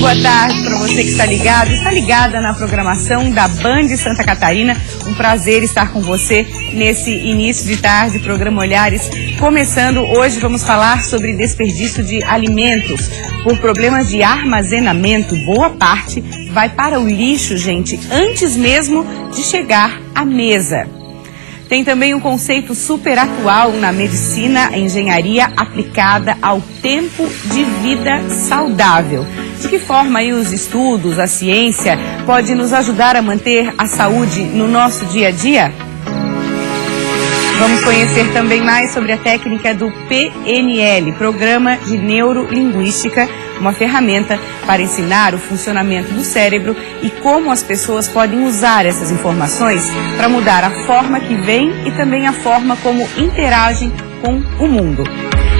Boa tarde para você que está ligada na programação da Band Santa Catarina. Um prazer estar com você nesse início de tarde, programa Olhares. Começando, hoje vamos falar sobre desperdício de alimentos. Por problemas de armazenamento, boa parte vai para o lixo, gente, antes mesmo de chegar à mesa. Tem também um conceito super atual na medicina, a engenharia aplicada ao tempo de vida saudável. De que forma aí os estudos, a ciência, pode nos ajudar a manter a saúde no nosso dia a dia? Vamos conhecer também mais sobre a técnica do PNL, Programa de Neurolinguística, uma ferramenta para ensinar o funcionamento do cérebro e como as pessoas podem usar essas informações para mudar a forma que veem e também a forma como interagem com o mundo.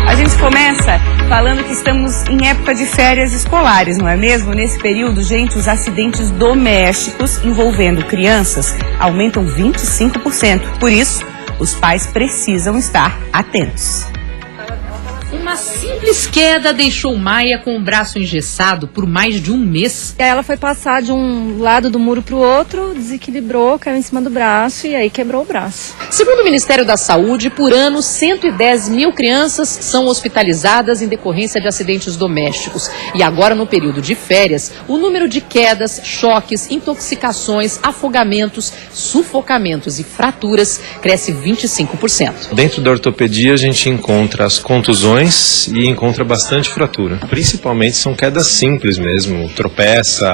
A gente começa falando que estamos em época de férias escolares, não é mesmo? Nesse período, gente, os acidentes domésticos envolvendo crianças aumentam 25%. Por isso, os pais precisam estar atentos. Uma simples queda deixou Maia com o braço engessado por mais de um mês. E aí ela foi passar de um lado do muro para o outro, desequilibrou, caiu em cima do braço e aí quebrou o braço. Segundo o Ministério da Saúde, por ano, 110 mil crianças são hospitalizadas em decorrência de acidentes domésticos. E agora, no período de férias, o número de quedas, choques, intoxicações, afogamentos, sufocamentos e fraturas cresce 25%. Dentro da ortopedia, a gente encontra as contusões e encontra bastante fratura. Principalmente são quedas simples mesmo, tropeça,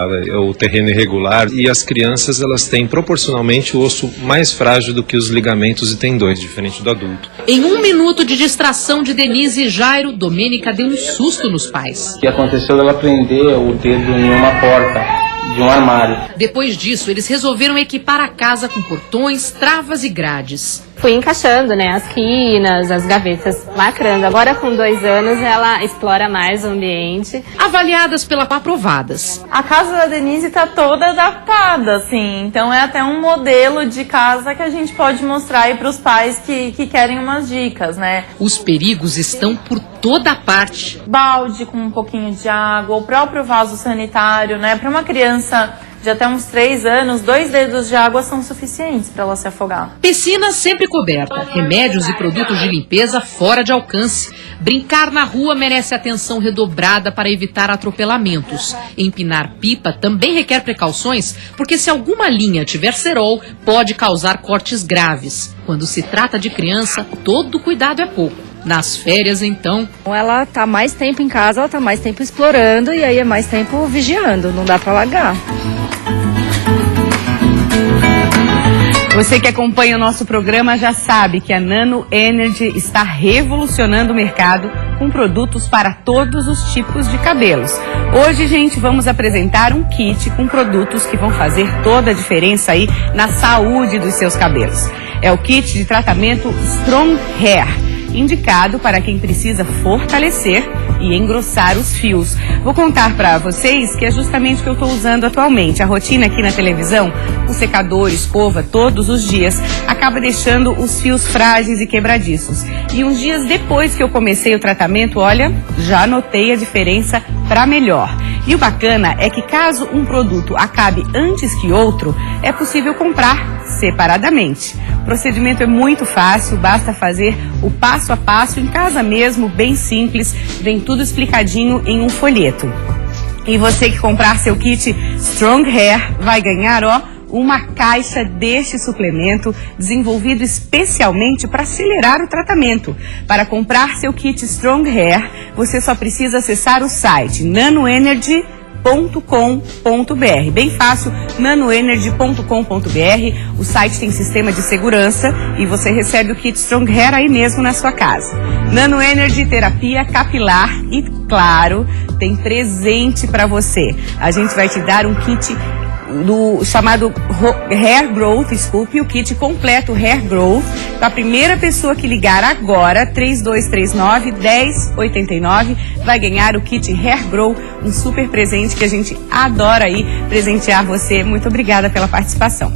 o terreno irregular, e as crianças elas têm proporcionalmente o osso mais frágil do que os ligamentos e tendões, diferente do adulto. Em um minuto de distração de Denise e Jairo, Domênica deu um susto nos pais. O que aconteceu ela prender o dedo em uma porta de um armário. Depois disso, eles resolveram equipar a casa com portões, travas e grades. Fui encaixando, as quinas, as gavetas, lacrando. Agora, com 2 anos, ela explora mais o ambiente. Avaliadas pela aprovadas. A casa da Denise está toda adaptada, assim. Então, é até um modelo de casa que a gente pode mostrar aí para os pais que querem umas dicas, né? Os perigos estão por toda parte. Balde com um pouquinho de água, o próprio vaso sanitário, Para uma criança de até uns 3 anos, 2 dedos de água são suficientes para ela se afogar. Piscina sempre coberta, remédios e produtos de limpeza fora de alcance. Brincar na rua merece atenção redobrada para evitar atropelamentos. Empinar pipa também requer precauções, porque se alguma linha tiver cerol, pode causar cortes graves. Quando se trata de criança, todo cuidado é pouco. Nas férias, então... Ela tá mais tempo em casa, ela tá mais tempo explorando e aí é mais tempo vigiando, não dá para largar. Você que acompanha o nosso programa já sabe que a Nano Energy está revolucionando o mercado com produtos para todos os tipos de cabelos. Hoje, gente, vamos apresentar um kit com produtos que vão fazer toda a diferença aí na saúde dos seus cabelos. É o kit de tratamento Strong Hair, indicado para quem precisa fortalecer e engrossar os fios. Vou contar para vocês que é justamente o que eu estou usando atualmente. A rotina aqui na televisão, o secador, escova todos os dias, acaba deixando os fios frágeis e quebradiços. E uns dias depois que eu comecei o tratamento, olha, já notei a diferença para melhor. E o bacana é que caso um produto acabe antes que outro, é possível comprar separadamente. O procedimento é muito fácil, basta fazer o passo a passo em casa mesmo, bem simples, vem tudo explicadinho em um folheto. E você que comprar seu kit Strong Hair vai ganhar, uma caixa deste suplemento desenvolvido especialmente para acelerar o tratamento. Para comprar seu kit Strong Hair, você só precisa acessar o site nanoenergy.com.br. Bem fácil, nanoenergy.com.br. O site tem sistema de segurança e você recebe o kit Strong Hair aí mesmo na sua casa. Nano Energy terapia capilar e, claro, tem presente para você. A gente vai te dar um kit chamado Hair Growth, o kit completo Hair Growth. A primeira pessoa que ligar agora, 3239-1089, vai ganhar o kit Hair Grow, um super presente que a gente adora aí presentear você. Muito obrigada pela participação.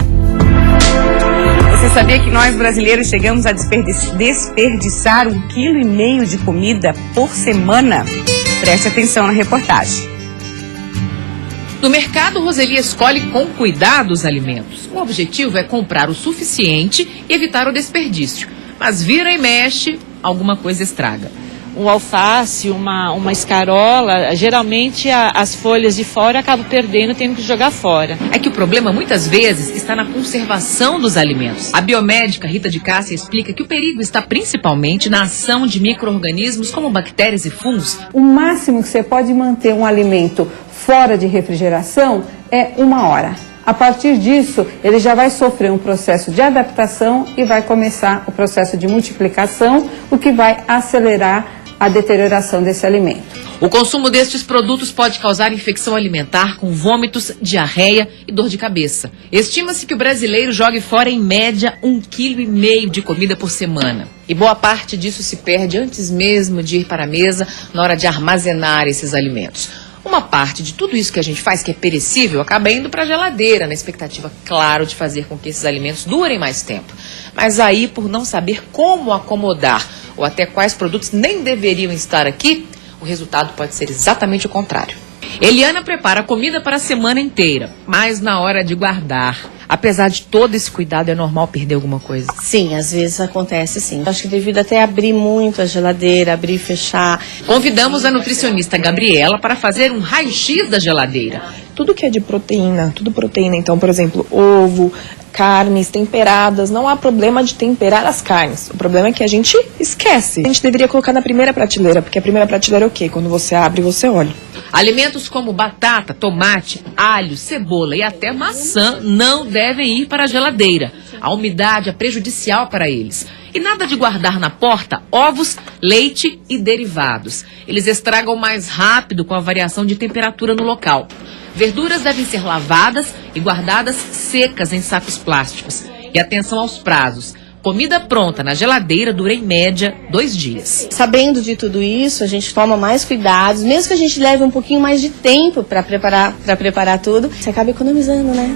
Você sabia que nós brasileiros chegamos a desperdiçar 1,5 kg de comida por semana? Preste atenção na reportagem. No mercado, Roseli escolhe com cuidado os alimentos. O objetivo é comprar o suficiente e evitar o desperdício. Mas vira e mexe, alguma coisa estraga. Um alface, uma escarola, geralmente as folhas de fora acabam perdendo, tendo que jogar fora. É que o problema muitas vezes está na conservação dos alimentos. A biomédica Rita de Cássia explica que o perigo está principalmente na ação de micro-organismos como bactérias e fungos. O máximo que você pode manter um alimento fora de refrigeração é 1 hora. A partir disso, ele já vai sofrer um processo de adaptação e vai começar o processo de multiplicação, o que vai acelerar a deterioração desse alimento. O consumo destes produtos pode causar infecção alimentar com vômitos, diarreia e dor de cabeça. Estima-se que o brasileiro jogue fora em média 1,5 kg de comida por semana. E boa parte disso se perde antes mesmo de ir para a mesa na hora de armazenar esses alimentos. Uma parte de tudo isso que a gente faz, que é perecível, acaba indo para a geladeira, na expectativa, claro, de fazer com que esses alimentos durem mais tempo. Mas aí, por não saber como acomodar ou até quais produtos nem deveriam estar aqui, o resultado pode ser exatamente o contrário. Eliana prepara comida para a semana inteira, mas na hora de guardar, apesar de todo esse cuidado, é normal perder alguma coisa? Sim, às vezes acontece sim. Acho que devido até abrir muito a geladeira, abrir e fechar. Convidamos a nutricionista Gabriela para fazer um raio-x da geladeira. Tudo que é de proteína, tudo proteína. Então, por exemplo, ovo, carnes temperadas, não há problema de temperar as carnes. O problema é que a gente esquece. A gente deveria colocar na primeira prateleira, porque a primeira prateleira é o quê? Quando você abre, você olha. Alimentos como batata, tomate, alho, cebola e até maçã não devem ir para a geladeira. A umidade é prejudicial para eles. E nada de guardar na porta ovos, leite e derivados. Eles estragam mais rápido com a variação de temperatura no local. Verduras devem ser lavadas e guardadas secas em sacos plásticos. E atenção aos prazos. Comida pronta na geladeira dura em média 2 dias. Sabendo de tudo isso, a gente toma mais cuidados, mesmo que a gente leve um pouquinho mais de tempo para preparar tudo, você acaba economizando, né?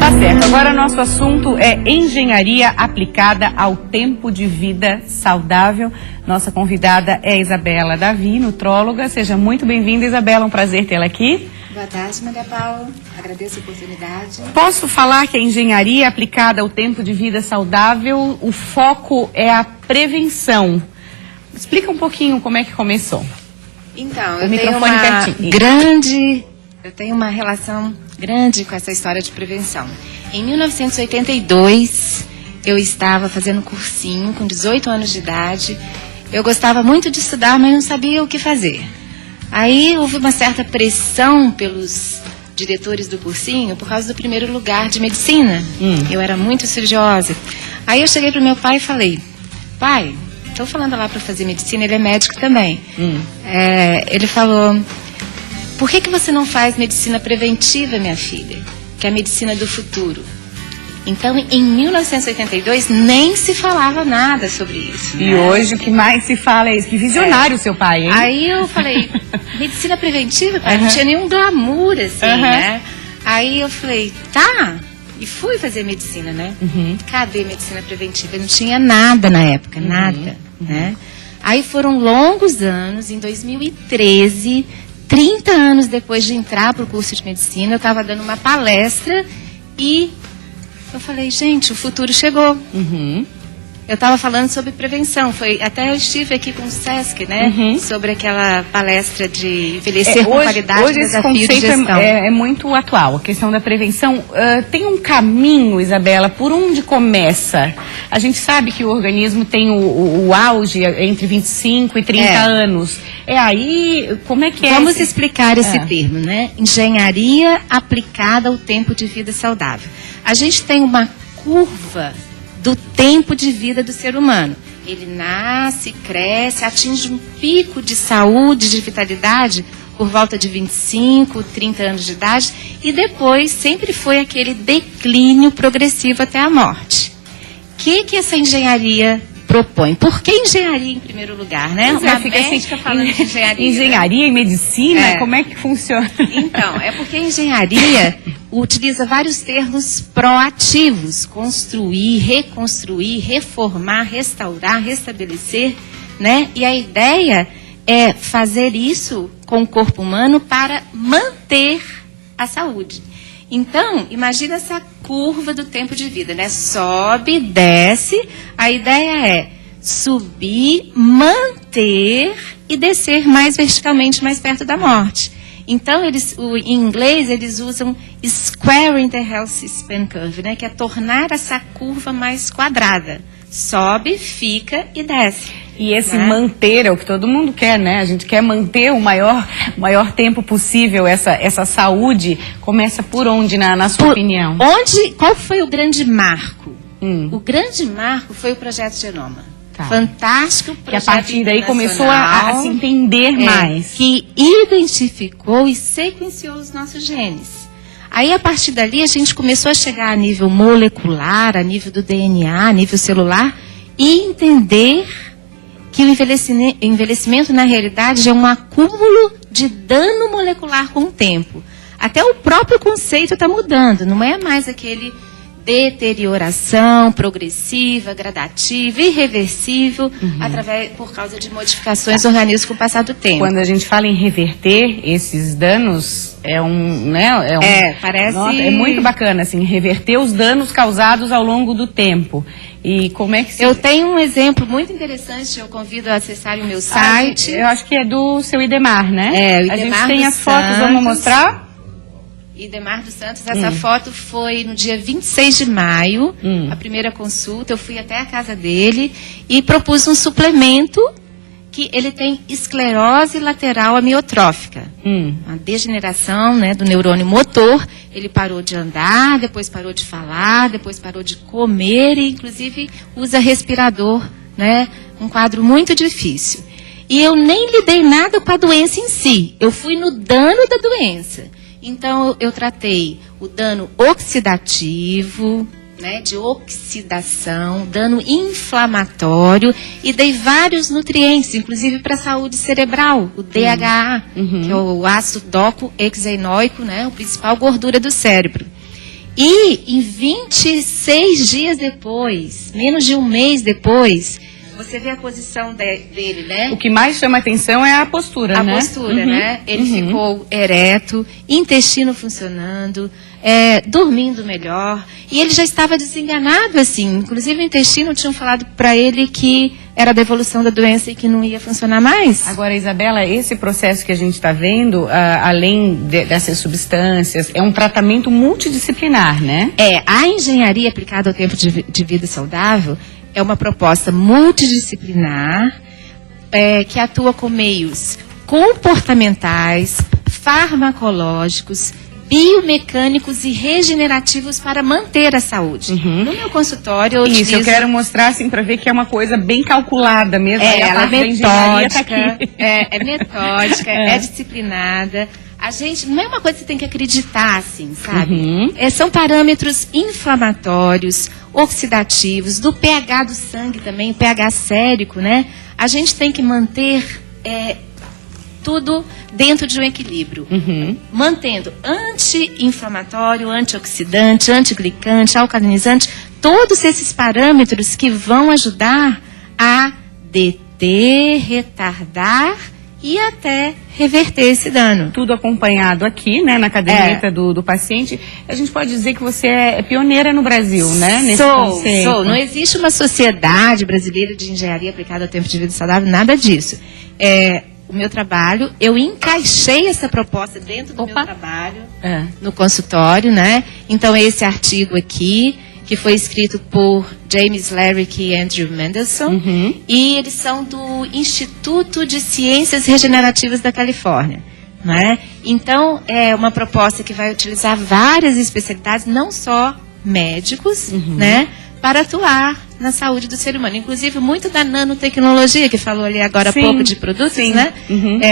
Tá certo. Agora nosso assunto é engenharia aplicada ao tempo de vida saudável. Nossa convidada é Isabela Davi, nutróloga. Seja muito bem-vinda, Isabela. Um prazer tê-la aqui. Boa tarde, Maria Paula. Agradeço a oportunidade. Posso falar que a engenharia aplicada ao tempo de vida saudável, o foco é a prevenção. Explica um pouquinho como é que começou. Então, eu tenho uma relação grande com essa história de prevenção. Em 1982, eu estava fazendo cursinho com 18 anos de idade. Eu gostava muito de estudar, mas não sabia o que fazer. Aí houve uma certa pressão pelos diretores do cursinho por causa do primeiro lugar de medicina. Eu era muito estudiosa. Aí eu cheguei pro meu pai e falei: pai, estou falando lá para fazer medicina, ele é médico também. Ele falou: por que você não faz medicina preventiva, minha filha? Que é a medicina do futuro. Então, em 1982, nem se falava nada sobre isso. E hoje o que mais se fala é isso. Que visionário seu pai, hein? Aí eu falei, medicina preventiva, pai? Não tinha nenhum glamour, assim, né? Aí eu falei, tá. E fui fazer medicina, né? Cadê medicina preventiva? Não tinha nada na época, nada, né? Aí foram longos anos, em 2013... 30 anos depois de entrar para o curso de medicina, eu estava dando uma palestra e eu falei, gente, o futuro chegou. Eu estava falando sobre prevenção. Até eu estive aqui com o SESC, né? Sobre aquela palestra de envelhecer com qualidade, hoje esse conceito é muito atual. A questão da prevenção tem um caminho, Isabela, por onde começa? A gente sabe que o organismo tem o auge entre 25 e 30 anos. Aí, como é que é? Vamos explicar esse termo, né? Engenharia aplicada ao tempo de vida saudável. A gente tem uma curva do tempo de vida do ser humano. Ele nasce, cresce, atinge um pico de saúde, de vitalidade por volta de 25, 30 anos de idade e depois sempre foi aquele declínio progressivo até a morte. O que essa engenharia propõe. Por que engenharia em primeiro lugar, né? Pois é, Uma fica assim, médica falando de engenharia. Engenharia e medicina, É. como é que funciona? Então, é porque a engenharia utiliza vários termos proativos: construir, reconstruir, reformar, restaurar, restabelecer, né? E a ideia é fazer isso com o corpo humano para manter a saúde. Então, imagina essa curva do tempo de vida, né? Sobe, desce. A ideia é subir, manter e descer mais verticalmente, mais perto da morte. Então, em inglês, eles usam squaring the health span curve, né? Que é tornar essa curva mais quadrada. Sobe, fica e desce. E esse né? manter é o que todo mundo quer, né? A gente quer manter o maior tempo possível essa saúde. Começa por onde, na sua opinião? Qual foi o grande marco? O grande marco foi o Projeto Genoma. Tá. Fantástico projeto. Que a partir daí começou a se entender mais. Que identificou e sequenciou os nossos genes. Aí, a partir dali, a gente começou a chegar a nível molecular, a nível do DNA, a nível celular, e entender que o envelhecimento, na realidade, é um acúmulo de dano molecular com o tempo. Até o próprio conceito está mudando, não é mais aquele deterioração progressiva, gradativa, irreversível, por causa de modificações do organismo com o passar do tempo. Quando a gente fala em reverter esses danos, parece... Nossa, é muito bacana, assim, reverter os danos causados ao longo do tempo. E como é que se... Eu tenho um exemplo muito interessante, eu convido a acessarem o meu site. Eu acho que é do seu Idemar, né? É, o Idemar a gente tem dos as fotos, Santos. vamos mostrar? Idemar dos Santos, essa foto foi no dia 26 de maio, a primeira consulta, eu fui até a casa dele e propus um suplemento que ele tem esclerose lateral amiotrófica, uma degeneração, né, do neurônio motor. Ele parou de andar, depois parou de falar, depois parou de comer e inclusive usa respirador, né, um quadro muito difícil. E eu nem lidei nada com a doença em si, eu fui no dano da doença. Então, eu tratei o dano oxidativo, né, de oxidação, dano inflamatório e dei vários nutrientes, inclusive para a saúde cerebral, o DHA, que é o ácido docohexaenoico, né, a principal gordura do cérebro. E em 26 dias depois, menos de um mês depois, você vê a posição dele, né? O que mais chama atenção é a postura, né? A postura, né? Ele ficou ereto, intestino funcionando, dormindo melhor. E ele já estava desenganado, assim. Inclusive, o intestino tinham falado para ele que era a devolução da doença e que não ia funcionar mais. Agora, Isabela, esse processo que a gente está vendo, além dessas substâncias, é um tratamento multidisciplinar, né? A engenharia aplicada ao tempo de vida saudável é uma proposta multidisciplinar que atua com meios comportamentais, farmacológicos, biomecânicos e regenerativos para manter a saúde. No meu consultório eu utilizo... Isso, eu quero mostrar assim para ver que é uma coisa bem calculada mesmo. Ela é metódica, tá aqui. é metódica, é disciplinada. A gente, não é uma coisa que você tem que acreditar, assim, sabe? São parâmetros inflamatórios, oxidativos, do pH do sangue também, o pH sérico, né? A gente tem que manter tudo dentro de um equilíbrio. Mantendo anti-inflamatório, antioxidante, antiglicante, alcalinizante, todos esses parâmetros que vão ajudar a deter, retardar e até reverter esse dano. Tudo acompanhado aqui, né, na caderneta do paciente. A gente pode dizer que você é pioneira no Brasil, né, nesse conceito. Sou. Não existe uma sociedade brasileira de engenharia aplicada ao tempo de vida saudável, nada disso. O meu trabalho, eu encaixei essa proposta dentro do meu trabalho, no consultório, né? Então, esse artigo aqui, que foi escrito por James Larrick e Andrew Mendelson, e eles são do Instituto de Ciências Regenerativas da Califórnia. Né? Então, é uma proposta que vai utilizar várias especialidades, não só médicos, né, para atuar na saúde do ser humano. Inclusive, muito da nanotecnologia, que falou ali agora há pouco de produtos, né?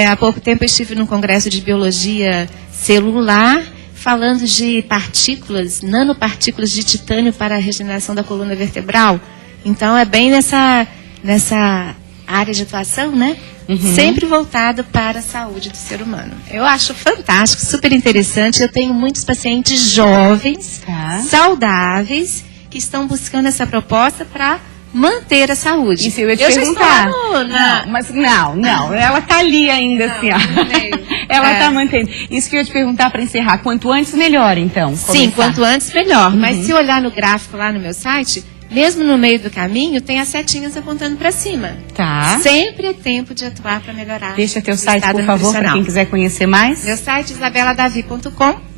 Há pouco tempo eu estive num congresso de biologia celular, falando de partículas, nanopartículas de titânio para a regeneração da coluna vertebral. Então, é bem nessa área de atuação, né? Sempre voltado para a saúde do ser humano. Eu acho fantástico, super interessante. Eu tenho muitos pacientes jovens, saudáveis, que estão buscando essa proposta para manter a saúde. Isso eu ia te perguntar. Não, ela tá ali ainda, assim, ó. Ela tá mantendo. Isso que eu ia te perguntar para encerrar. Quanto antes, melhor, então. Sim, quanto antes, melhor. Mas se olhar no gráfico lá no meu site, mesmo no meio do caminho, tem as setinhas apontando para cima. Tá. Sempre é tempo de atuar para melhorar. Deixa teu site, por favor, para quem quiser conhecer mais. Meu site, isabeladavi.com.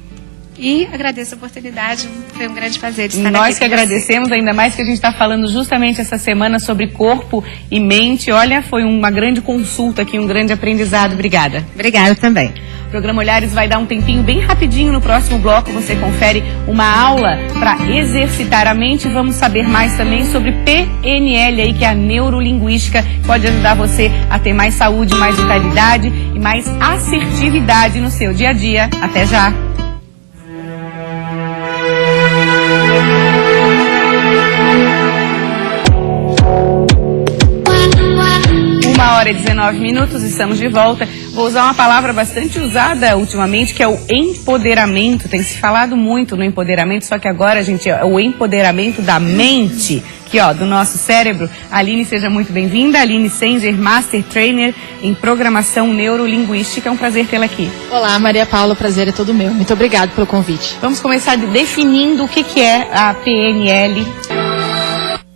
E agradeço a oportunidade, foi um grande prazer de estar aqui. Nós que agradecemos, ainda mais que a gente está falando justamente essa semana sobre corpo e mente. Olha, foi uma grande consulta aqui, um grande aprendizado. Obrigada. Obrigada também. O programa Olhares vai dar um tempinho bem rapidinho. No próximo bloco você confere uma aula para exercitar a mente. Vamos saber mais também sobre PNL, aí, que é a neurolinguística, que pode ajudar você a ter mais saúde, mais vitalidade e mais assertividade no seu dia a dia. Até já! 1h19, estamos de volta. Vou usar uma palavra bastante usada ultimamente, que é o empoderamento. Tem se falado muito no empoderamento, só que agora, gente, é o empoderamento da mente, aqui, ó, do nosso cérebro. Aline, seja muito bem-vinda. Aline Sanger, Master Trainer em Programação Neurolinguística. É um prazer tê-la aqui. Olá, Maria Paula, o prazer é todo meu. Muito obrigada pelo convite. Vamos começar definindo o que é a PNL.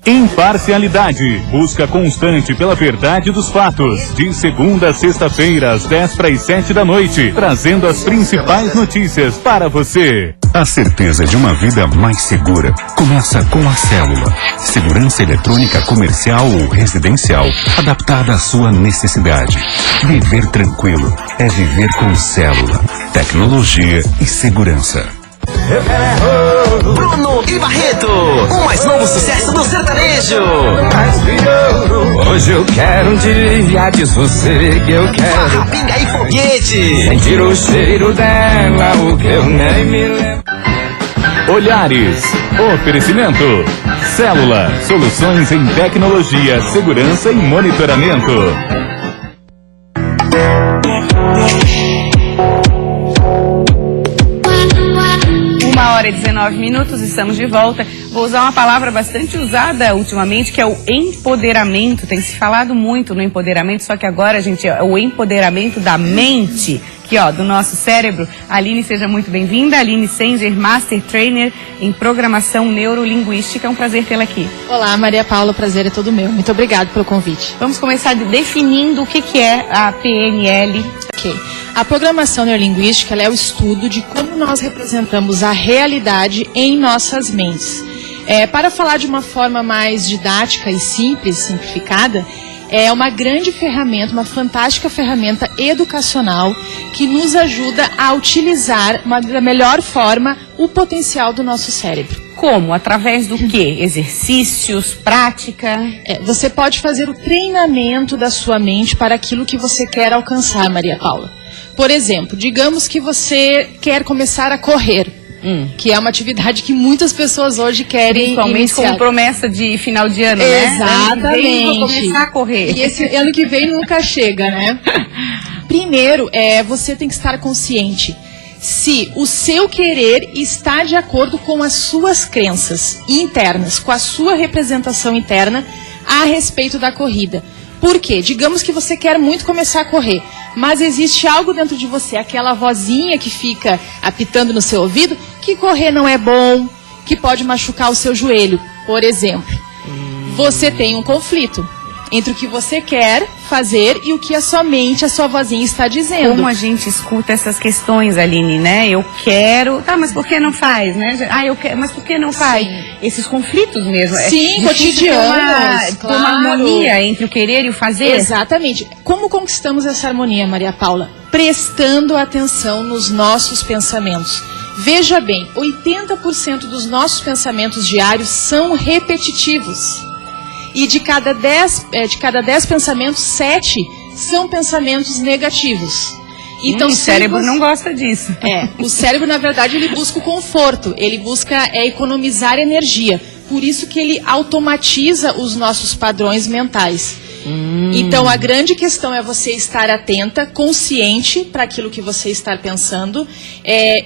Imparcialidade, busca constante pela verdade dos fatos. De segunda a sexta-feira, às 10:50 da noite, trazendo as principais notícias para você. A certeza de uma vida mais segura começa com a Célula. Segurança eletrônica comercial ou residencial, adaptada à sua necessidade. Viver tranquilo é viver com Célula. Tecnologia e segurança. Bruno e Barreto, o mais novo sucesso do sertanejo. Hoje eu quero desviar de você, que eu quero Farra, pinga e foguete. sentir o cheiro dela, o que eu nem me lembro. Olhares, oferecimento. Célula, soluções em tecnologia, segurança e monitoramento. 1h19, estamos de volta. Vou usar uma palavra bastante usada ultimamente, que é o empoderamento. Tem se falado muito no empoderamento, só que agora, gente, é o empoderamento da mente, aqui, ó, do nosso cérebro. Aline, seja muito bem-vinda. Aline Sanger, Master Trainer em Programação Neurolinguística. É um prazer tê-la aqui. Olá, Maria Paula, o prazer é todo meu. Muito obrigada pelo convite. Vamos começar definindo o que é a PNL. Ok. A programação neurolinguística, ela é o estudo de como nós representamos a realidade em nossas mentes. Para falar de uma forma mais didática e simples, simplificada, é uma grande ferramenta, uma fantástica ferramenta educacional que nos ajuda a utilizar da melhor forma o potencial do nosso cérebro. Como? Através do quê? Exercícios, prática? Você pode fazer o treinamento da sua mente para aquilo que você quer alcançar, Maria Paula. Por exemplo, digamos que você quer começar a correr, que é uma atividade que muitas pessoas hoje querem principalmente iniciar. como promessa de final de ano, né? Exatamente. Vou começar a correr. E esse ano que vem nunca chega, né? Primeiro, você tem que estar consciente se o seu querer está de acordo com as suas crenças internas, com a sua representação interna a respeito da corrida. Por quê? Digamos que você quer muito começar a correr, mas existe algo dentro de você, aquela vozinha que fica apitando no seu ouvido, que correr não é bom, que pode machucar o seu joelho, por exemplo. Você tem um conflito entre o que você quer fazer e o que a sua mente, a sua vozinha está dizendo. Como a gente escuta essas questões, Aline, né? Eu quero... Tá, mas por que não faz, né? Ah, eu quero... Mas por que não faz? Sim. Esses conflitos mesmo. Sim, cotidianos. Ter uma harmonia entre o querer e o fazer. Exatamente. Como conquistamos essa harmonia, Maria Paula? Prestando atenção nos nossos pensamentos. Veja bem, 80% dos nossos pensamentos diários são repetitivos. E de cada 10 pensamentos, 7 são pensamentos negativos. Então, o cérebro não gosta disso. O cérebro, na verdade, ele busca o conforto, ele busca economizar energia. Por isso que ele automatiza os nossos padrões mentais. Então, a grande questão é você estar atenta, consciente para aquilo que você está pensando.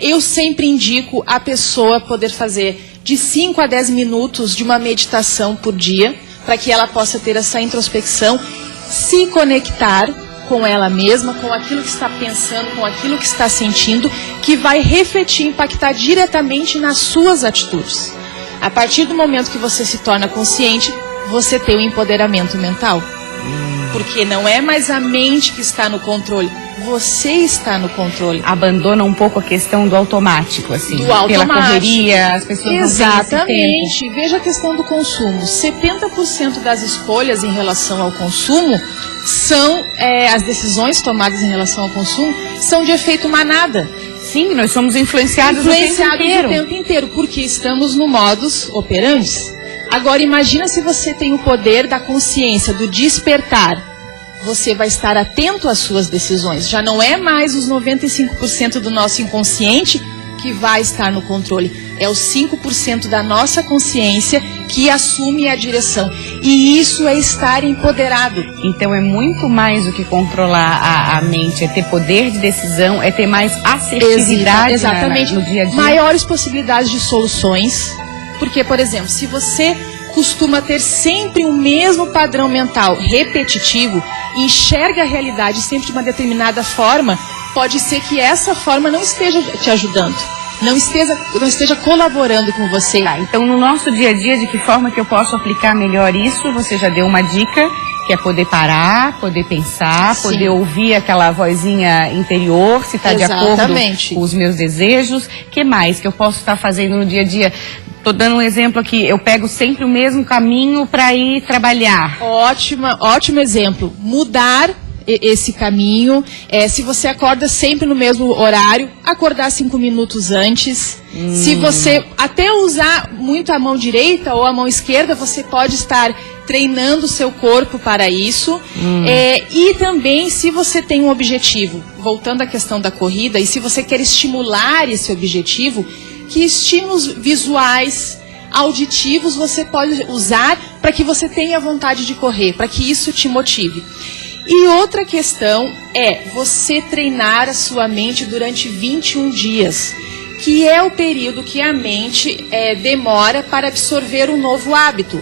Eu sempre indico a pessoa poder fazer de 5 a 10 minutos de uma meditação por dia, para que ela possa ter essa introspecção, se conectar com ela mesma, com aquilo que está pensando, com aquilo que está sentindo, que vai refletir, impactar diretamente nas suas atitudes. A partir do momento que você se torna consciente, você tem o empoderamento mental. Porque não é mais a mente que está no controle, você está no controle. Abandona um pouco a questão do automático, assim. Do automático. Pela correria, as pessoas não têm esse tempo. Exatamente. Veja a questão do consumo. 70% das escolhas em relação ao consumo são, as decisões tomadas em relação ao consumo, são de efeito manada. Sim, nós somos influenciados o tempo inteiro, porque estamos no modus operandi. Agora, imagina se você tem o poder da consciência, do despertar. Você vai estar atento às suas decisões. Já não é mais os 95% do nosso inconsciente que vai estar no controle. É os 5% da nossa consciência que assume a direção. E isso é estar empoderado. Então é muito mais do que controlar a mente, é ter poder de decisão, é ter mais assertividade Exatamente. No dia a dia. Maiores possibilidades de soluções. Porque, por exemplo, se você costuma ter sempre o mesmo padrão mental repetitivo, enxerga a realidade sempre de uma determinada forma, pode ser que essa forma não esteja te ajudando, não esteja colaborando com você. Tá, então no nosso dia a dia, de que forma que eu posso aplicar melhor isso? Você já deu uma dica, que é poder parar, poder pensar, Sim. poder ouvir aquela vozinha interior, se está de acordo com os meus desejos. O que mais que eu posso estar fazendo no dia a dia? Estou dando um exemplo aqui, eu pego sempre o mesmo caminho para ir trabalhar. Ótimo exemplo. Mudar esse caminho. Se você acorda sempre no mesmo horário, acordar 5 minutos antes. Se você até usar muito a mão direita ou a mão esquerda, você pode estar treinando o seu corpo para isso. E também, se você tem um objetivo, voltando à questão da corrida, e se você quer estimular esse objetivo, que estímulos visuais, auditivos você pode usar para que você tenha vontade de correr, para que isso te motive. E outra questão é você treinar a sua mente durante 21 dias, que é o período que a mente demora para absorver um novo hábito.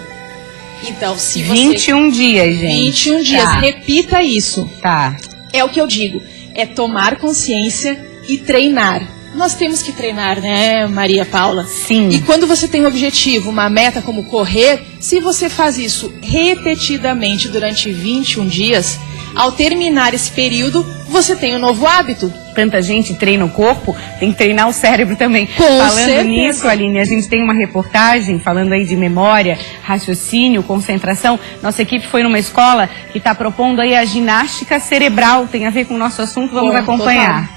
Então, se você... 21 dias, gente. 21 dias, tá. Repita isso. Tá. É o que eu digo, é tomar consciência e treinar. Nós temos que treinar, né, Maria Paula? Sim. E quando você tem um objetivo, uma meta como correr, se você faz isso repetidamente durante 21 dias, ao terminar esse período, você tem um novo hábito. Tanta gente treina o corpo, tem que treinar o cérebro também. Falando certeza. Nisso, Aline, a gente tem uma reportagem falando aí de memória, raciocínio, concentração. Nossa equipe foi numa escola que está propondo aí a ginástica cerebral. Tem a ver com o nosso assunto, vamos acompanhar. Total.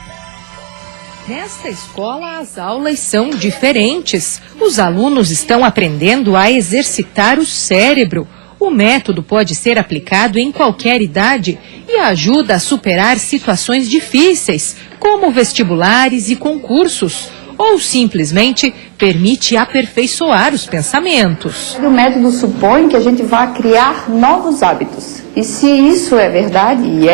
Nesta escola, as aulas são diferentes. Os alunos estão aprendendo a exercitar o cérebro. O método pode ser aplicado em qualquer idade e ajuda a superar situações difíceis, como vestibulares e concursos, ou simplesmente permite aperfeiçoar os pensamentos. O método supõe que a gente vai criar novos hábitos. E se isso é verdade, e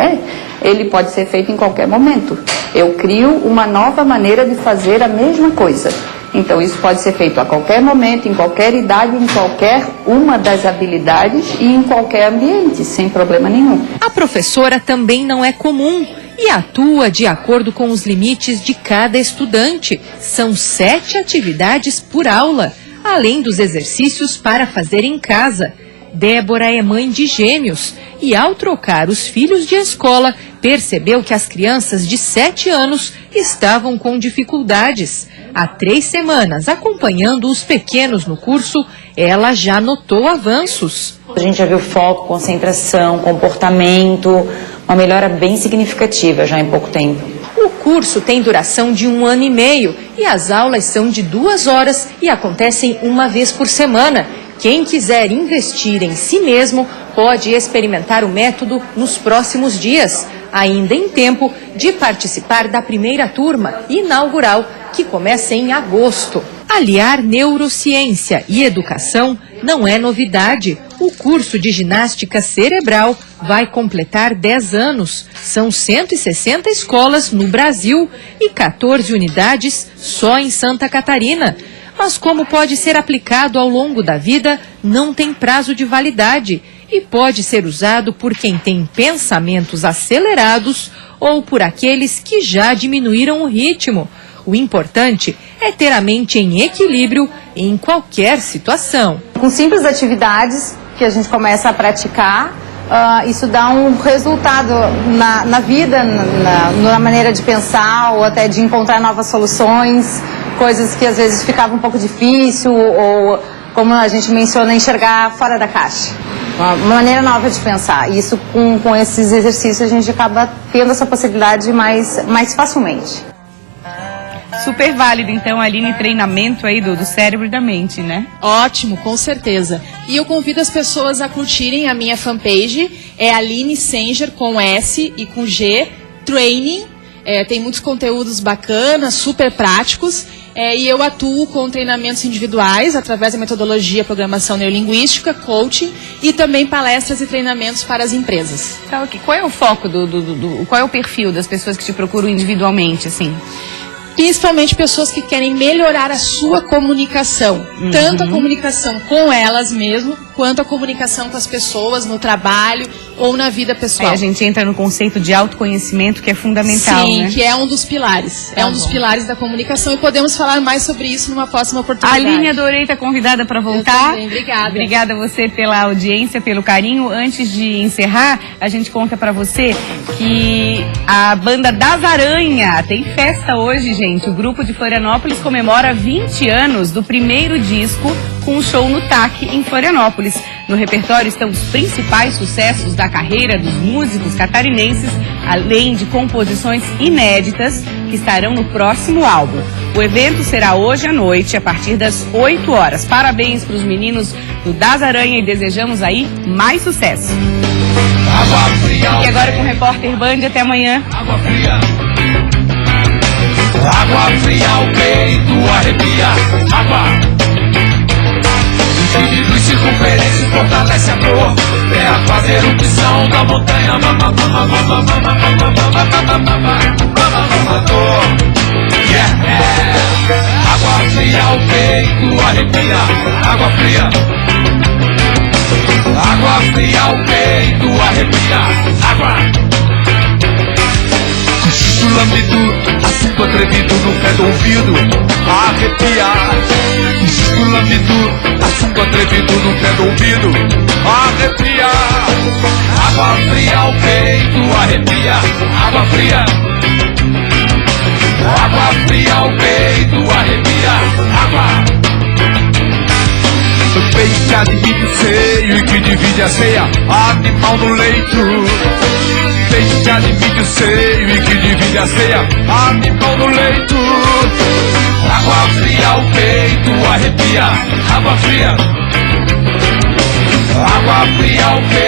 ele pode ser feito em qualquer momento. Eu crio uma nova maneira de fazer a mesma coisa. Então, isso pode ser feito a qualquer momento, em qualquer idade, em qualquer uma das habilidades e em qualquer ambiente, sem problema nenhum. A professora também não é comum e atua de acordo com os limites de cada estudante. São 7 atividades por aula, além dos exercícios para fazer em casa. Débora é mãe de gêmeos e, ao trocar os filhos de escola, percebeu que as crianças de 7 anos estavam com dificuldades. Há 3 semanas, acompanhando os pequenos no curso, ela já notou avanços. A gente já viu foco, concentração, comportamento, uma melhora bem significativa já em pouco tempo. O curso tem duração de 1 ano e meio e as aulas são de 2 horas e acontecem uma vez por semana. Quem quiser investir em si mesmo pode experimentar o método nos próximos dias, ainda em tempo de participar da primeira turma inaugural, que começa em agosto. Aliar neurociência e educação não é novidade. O curso de ginástica cerebral vai completar 10 anos. São 160 escolas no Brasil e 14 unidades só em Santa Catarina. Mas como pode ser aplicado ao longo da vida, não tem prazo de validade e pode ser usado por quem tem pensamentos acelerados ou por aqueles que já diminuíram o ritmo. O importante é ter a mente em equilíbrio em qualquer situação. Com simples atividades que a gente começa a praticar, isso dá um resultado na vida, na maneira de pensar ou até de encontrar novas soluções, coisas que às vezes ficavam um pouco difícil ou, como a gente menciona, enxergar fora da caixa. Uma maneira nova de pensar. E isso, com esses exercícios, a gente acaba tendo essa possibilidade mais facilmente. Super válido, então, Aline, treinamento aí do cérebro e da mente, né? Ótimo, com certeza. E eu convido as pessoas a curtirem a minha fanpage, é Aline Senger, com S e com G, Training. Tem muitos conteúdos bacanas, super práticos. E eu atuo com treinamentos individuais, através da metodologia Programação Neurolinguística, coaching, e também palestras e treinamentos para as empresas. Então, okay. Qual é o foco qual é o perfil das pessoas que te procuram individualmente, assim? Principalmente pessoas que querem melhorar a sua comunicação. Tanto a comunicação com elas mesmas, quanto a comunicação com as pessoas no trabalho ou na vida pessoal. Aí a gente entra no conceito de autoconhecimento, que é fundamental, Sim, né? que é um dos pilares. Tá um dos pilares da comunicação e podemos falar mais sobre isso numa próxima oportunidade. Aline, adorei estar convidada para voltar. Eu também, obrigada. Obrigada a você pela audiência, pelo carinho. Antes de encerrar, a gente conta para você que a banda Das Aranha tem festa hoje, gente. O grupo de Florianópolis comemora 20 anos do primeiro disco com um show no TAC em Florianópolis. No repertório estão os principais sucessos da carreira dos músicos catarinenses, além de composições inéditas que estarão no próximo álbum. O evento será hoje à noite, a partir das 8 horas. Parabéns para os meninos do Das Aranha e desejamos aí mais sucesso. E agora com o repórter Band, até amanhã. Água fria, o peito arrepia. Água. Diminui circunferência, fortalece a dor. Terra faz erupção da montanha. Água fria, o peito arrepia. Água fria. Água fria, o peito arrepia. Água. Lambido, assunto atrevido no pé do ouvido, arrepiar. Lambido, assunto atrevido no pé do ouvido, arrepiar. Água fria, o peito arrepia. Água fria. Água fria, o peito arrepia. Água. Peixe admite o seio e que divide a ceia, animal no leito. Peixe admite o seio e que divide a ceia, animal no leito. Água fria, o peito arrepia. Água fria. Água fria, o peito